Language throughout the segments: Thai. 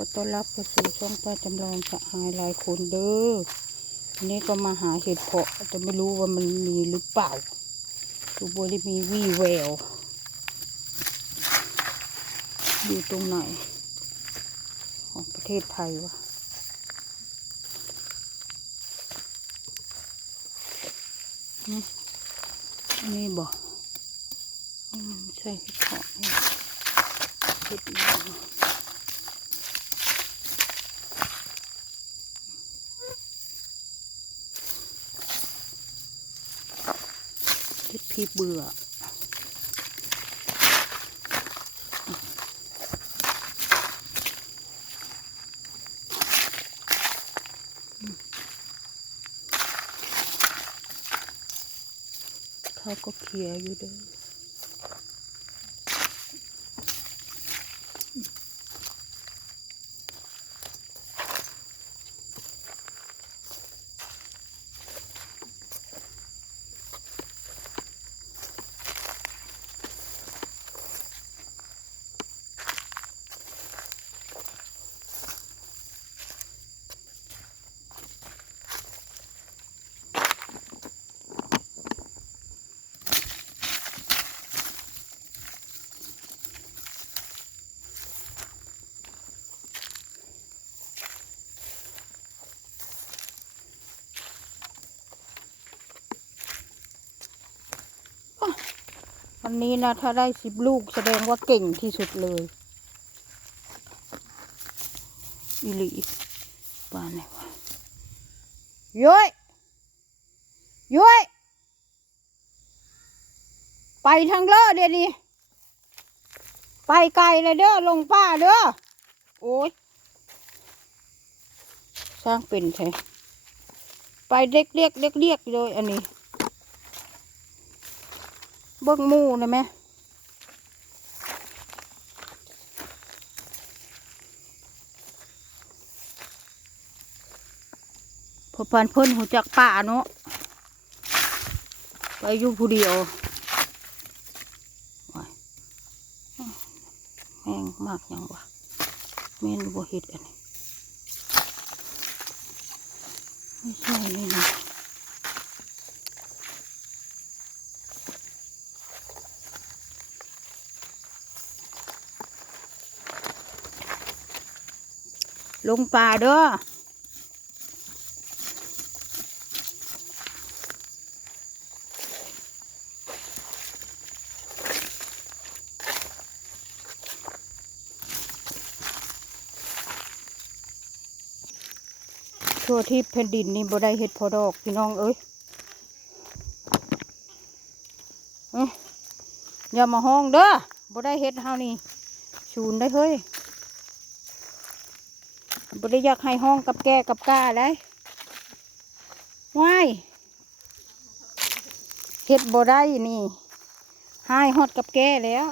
อต้อนรับเข้าสู่ช่องป้าจำลองสหายหลายคนเด้อวันนี้ก็มาหาเห็ดเพาะแต่ไม่รู้ว่ามันมีหรือเปล่าดูบริมีวี่แวว อยู่ตรงไหน ของประเทศไทยวะนี่นี่บอกอืมไม่ใช่เห็ดเพาะนี่เห็ดนา ที่เบื่อ เขาก็เคลียร์อยู่เด้อ วันนี้นะ ถ้าได้สิบลูกแสดงว่าเก่งที่สุดเลยอิลีป่านไหนวะย้อยย้อยไปทางเลอเดี๋ยวนี้ ไปไกลเลยเด้อลงป้าเด้อโอ้ยสร้างเป็นแท้ไปเล็กเรียกเล็กเรียกเลยอันนี้ เบิ้งมูนะแม่พอปานเพิ่นหูจักป่าเนาะไปอยู่ผู้เดียวแห้งมากยังวะแม่นบ่เห็ดอันนี้ไม่ใช่นี่นะ ลงป่าเด้อทั่วที่แผ่นดินนี่บ่ได้เห็ดพอดอกพี่น้องเอ้ยเอ้ยอย่ามาห้องเด้อบ่ได้เห็ดเฮานี่ชูนได้เฮ้ย บริอยากให้ห้องกับแก่กับกาเลยว้ายเฮ็ดบ่ได้นี่ให้ฮอดกับแก่แล้ว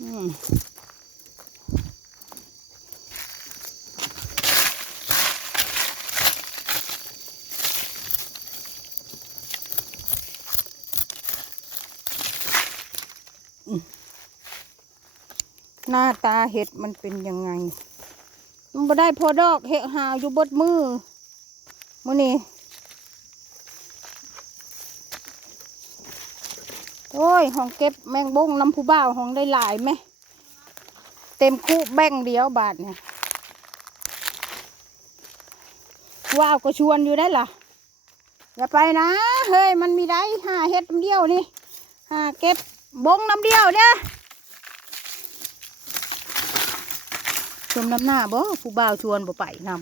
อืม หน้าตาเห็ดมันเป็นยังไง มันบ่ได้พอดอกเห็ดหาวอยู่บดมือมือนี้โอ้ยห้องเก็บแมงบงน้ำผู้บ่าวห้องได้หลายไหม เต็มคู่แบ่งเดียวบาทเนี่ยว้าวก็ชวนอยู่ได้ล่ะ อย่าไปนะ เฮ้ย มันมีได้หาเห็ดน้ำเดียวนี่หาเก็บบงน้ำเดียวเด้อ ชมน้ำหน้าบ่ผู้บ่าวชวนบ่ไปนำ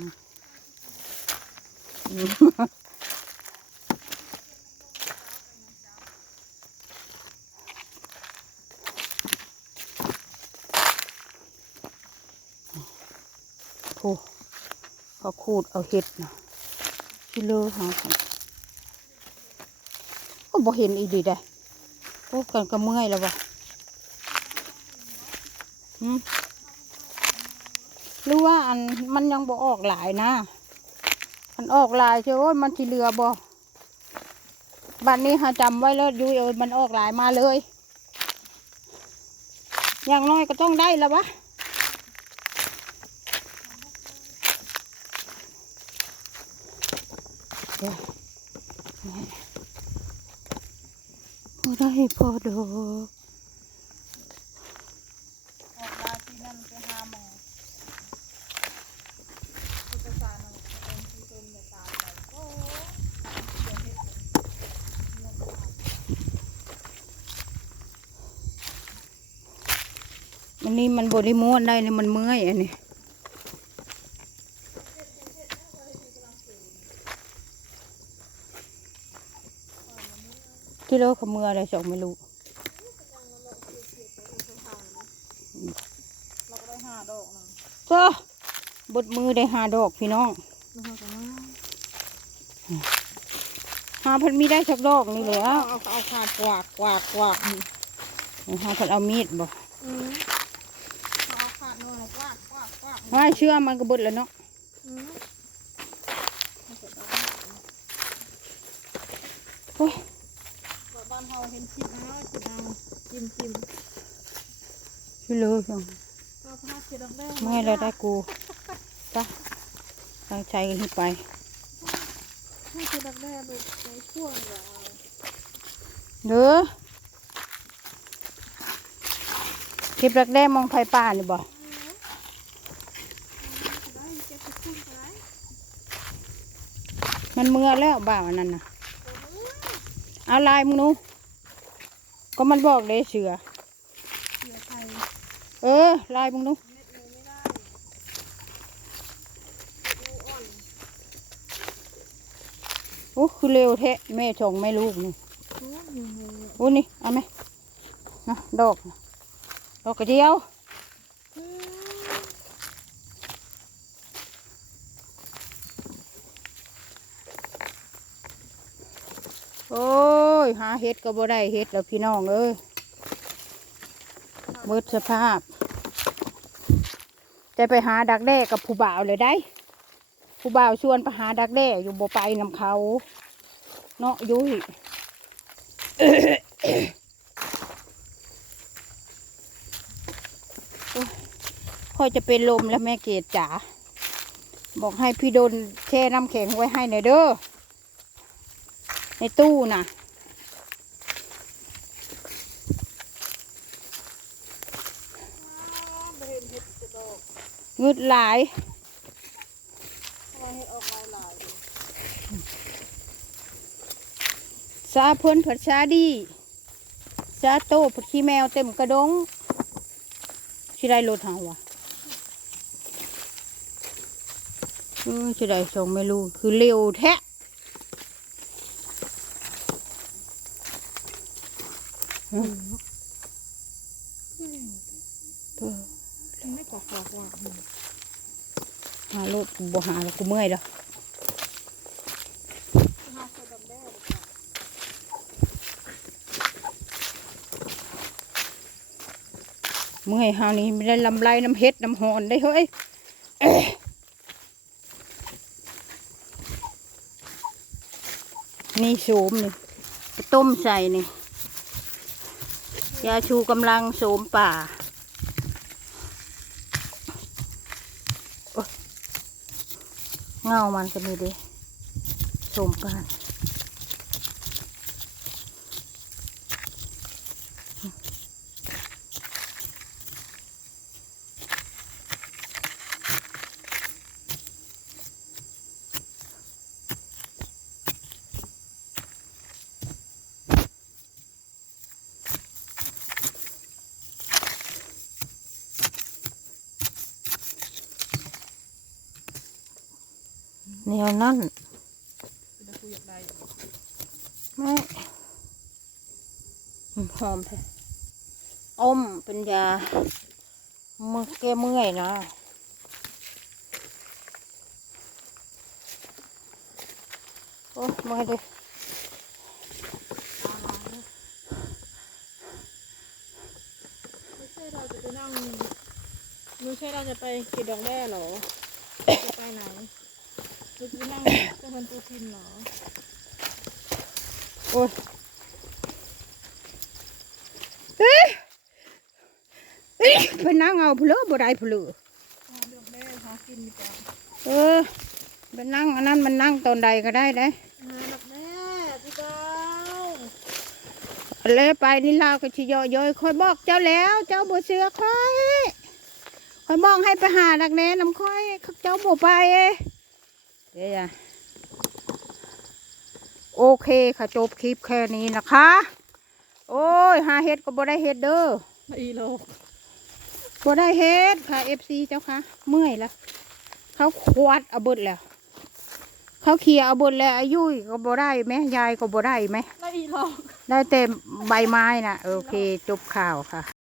โอ้เขาขูดเอาเห็ดนะที่เลอหาของก็บ่เห็นอีดีได้โอ้กันก็เมื่อยแล้ววะอืม หรือว่าอันมันยังบ่ออกหลายนะมันออกหลายเชื่อว่ามันที่เหลือบ่บัดนนี้หาจำไว้แล้วยูเออมันออกหลายมาเลย อย่างน้อยก็ต้องได้แล้ววะพอได้พอดอก ออกมาที่นั่นไปหาหมอพุทธศาสนาเป็นที่เป็นในตาไปโอ้เดี๋ยวเฮ็ดเงินบาท อันนี้มันบริม้วนได้นี่มันเมื่อยอันนี้ที่เราขมืออะไรสองไม่รู้เราก็ได้ห้าดอกนึงก็บดมือได้หาดอกพี่น้องหาพันมีได้สักดอกนี่แหละเอาเอาเอาขาดกวาดกวาดกวาดนี่หาเพันเอามีดบ่ อืมเอาขาดหน่อยก ว่าเชื่อมันก็เบดแล้วเนาะโอ้ยบ้านเฮาเห็นคิดเอาคิดเอาจิ้มจิ้มพี่เลยจังได้เมื่อยแล้วได้กูจ้ะตั้งใจกันไปให้คิดเอาได้ไปไปช่วงเดียวเด้อคลิปแรกแรกมองไฟป่านี่บ่ได้เจ็บไปขึ้นไป มันเมื่อแล้วบ่าวอันนั้นน่ะ เอาลายมึงนูก็มันบอกเลยเสือ เออ ลายมึงหนูเม็ดเลยไม่ได้ดูอ่อนโอ้คือเร็วแท้แม่ชงแม่ลูกนี่โอ้ยยังไงโอ้นี่ เอาไหมนะดอก ดอกกระเดียว โอ้ย หาเห็ดก็บ่ได้เห็ดแล้วพี่น้องเอ้ยเบิดสภาพ จะไปหาดักแด้กับผู้บ่าวเลยได้ ผู้บ่าวชวนไปหาดักแด้อยู่บ่ไปนำเขา เนาะยุ้ยโอ๊ยค่อยจะเป็นลมแล้วแม่เกดจ๋าบอกให้พี่ดนแช่น้ำแข็งไว้ให้หน่อยเด้อ ในตู้นะงึดหลายซาพิ่นผัดชาดีซาโตผัดขี้แมวเต็มกระดงชิได้รถหาวะเออชิได้ส่งไม่รู้ คือเร็วแท้ เออเออไม่กอกกอกว่าหารถกูบ่หาแล้วกูเมื่อยแล้วเมื่อยหานี้ไม่ได้ลำไรน้ำเฮ็ดน้ำหอนได้เฮ้ยนี่โสมนี่ต้มใส่นี่ ยาชูกำลังโสมป่า เงามันก็มีเด้โสมป่า นวนั่นจะคุยกับใดไม่หอมแท้อมเป็นยามือแก้เมื่อยนะโอ้ยเมื่อยเลยไม่ใช่เราจะไปนั่งไม่ใช่เราจะไปกินดอกแด้เหรอ จะไปไหน จะไปนั่งเจ้าพันปูทินเหรอโอ้ยเอ๊ะเอ๊ไปนั่งเอาเพลือบ่ได้เพลือหาดอกแด้หากินดีกว่าเออไปนั่งอันนั้นมันนั่งตอนใดก็ได้ได้หาดอกแด้พี่เจ้าเลยไปนี่ลาวก็ชิเยอยอยคอยบอกเจ้าแล้ว เจ้าบ่เสือคอยคอยบอกให้ไปหาดักแน่น้ำคอยเจ้าบ่ไปเอ ดี๋ยวอย่าโอเคค่ะจบคลิปแค่นี้นะคะ โอ้ยหาเฮ็ดก็บ่ได้เฮ็ดเด้ออีโลกบ่ได้เฮ็ดค่ะเอฟซีเจ้าค่ะ เมื่อยแล้ว เขาควดเอาเบิดแล้ว เขาเขี่ยเอาเบิดแล้วอายุยก็บ่ได้ไหมยายก็บ่ได้ไหมไม่อีโลกได้แต่ใบไม้น่ะ โอเคจบข่าวค่ะ